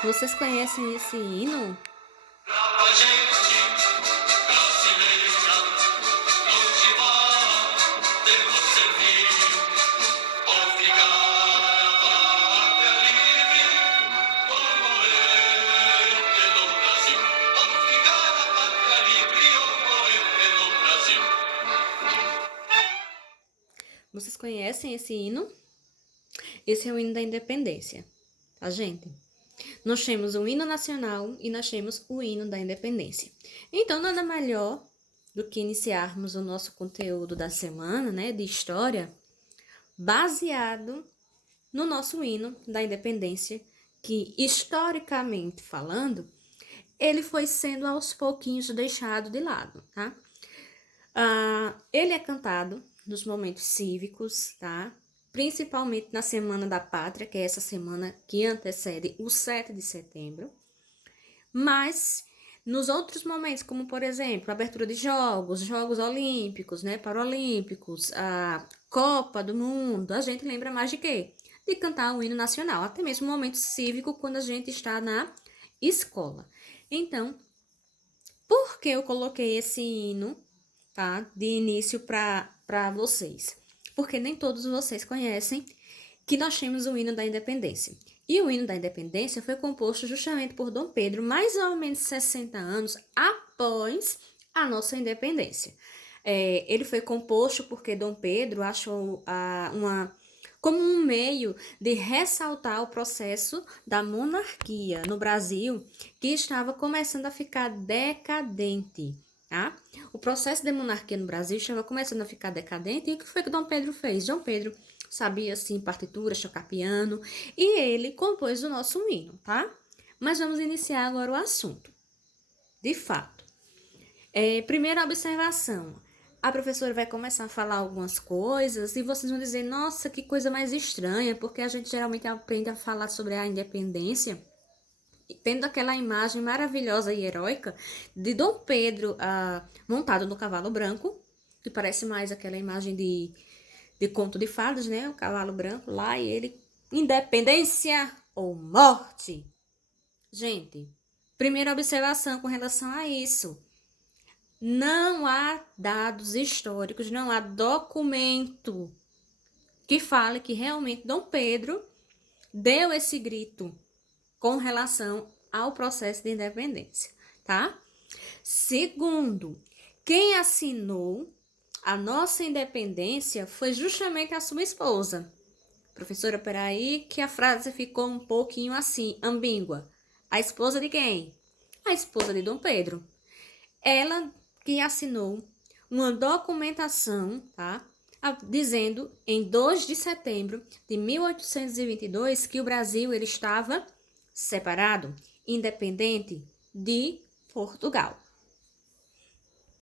Vocês conhecem esse hino? Brava gente brasileira, onde vai, devo servir, ou ficar a pátria livre, ou morrer pelo Brasil. Ou ficar a pátria livre, ou morrer pelo Brasil. Vocês conhecem esse hino? Esse é o hino da independência, tá, gente? Nós temos o hino nacional e nós temos o hino da independência. Então, nada melhor do que iniciarmos o nosso conteúdo da semana, né, de história, baseado no nosso hino da independência, que, historicamente falando, ele foi sendo aos pouquinhos deixado de lado, tá? Ele é cantado nos momentos cívicos, tá? Principalmente na Semana da Pátria, que é essa semana que antecede o 7 de setembro. Mas nos outros momentos, como por exemplo, a abertura de Jogos Olímpicos, né, Paralímpicos, a Copa do Mundo, a gente lembra mais de quê? De cantar o hino nacional, até mesmo o momento cívico quando a gente está na escola. Então, por que eu coloquei esse hino, tá, de início para vocês? Porque nem todos vocês conhecem que nós temos o hino da independência. E o hino da independência foi composto justamente por Dom Pedro, mais ou menos 60 anos após a nossa independência. Ele foi composto porque Dom Pedro achou como um meio de ressaltar o processo da monarquia no Brasil, que estava começando a ficar decadente. Tá? O processo de monarquia no Brasil estava começando a ficar decadente, e o que foi que Dom Pedro fez? Dom Pedro sabia, assim, partitura, tocar piano, e ele compôs o nosso hino, tá? Mas vamos iniciar agora o assunto. De fato, primeira observação, a professora vai começar a falar algumas coisas e vocês vão dizer, nossa, que coisa mais estranha, porque a gente geralmente aprende a falar sobre a independência tendo aquela imagem maravilhosa e heróica de Dom Pedro montado no cavalo branco, que parece mais aquela imagem de conto de fadas, né? O cavalo branco lá e ele, independência ou morte. Gente, primeira observação com relação a isso. Não há dados históricos, não há documento que fale que realmente Dom Pedro deu esse grito com relação ao processo de independência, tá? Segundo, quem assinou a nossa independência foi justamente a sua esposa. Professora, peraí, que a frase ficou um pouquinho assim, ambígua. A esposa de quem? A esposa de Dom Pedro. Ela que assinou uma documentação, tá? Dizendo em 2 de setembro de 1822 que o Brasil ele estava separado, independente de Portugal.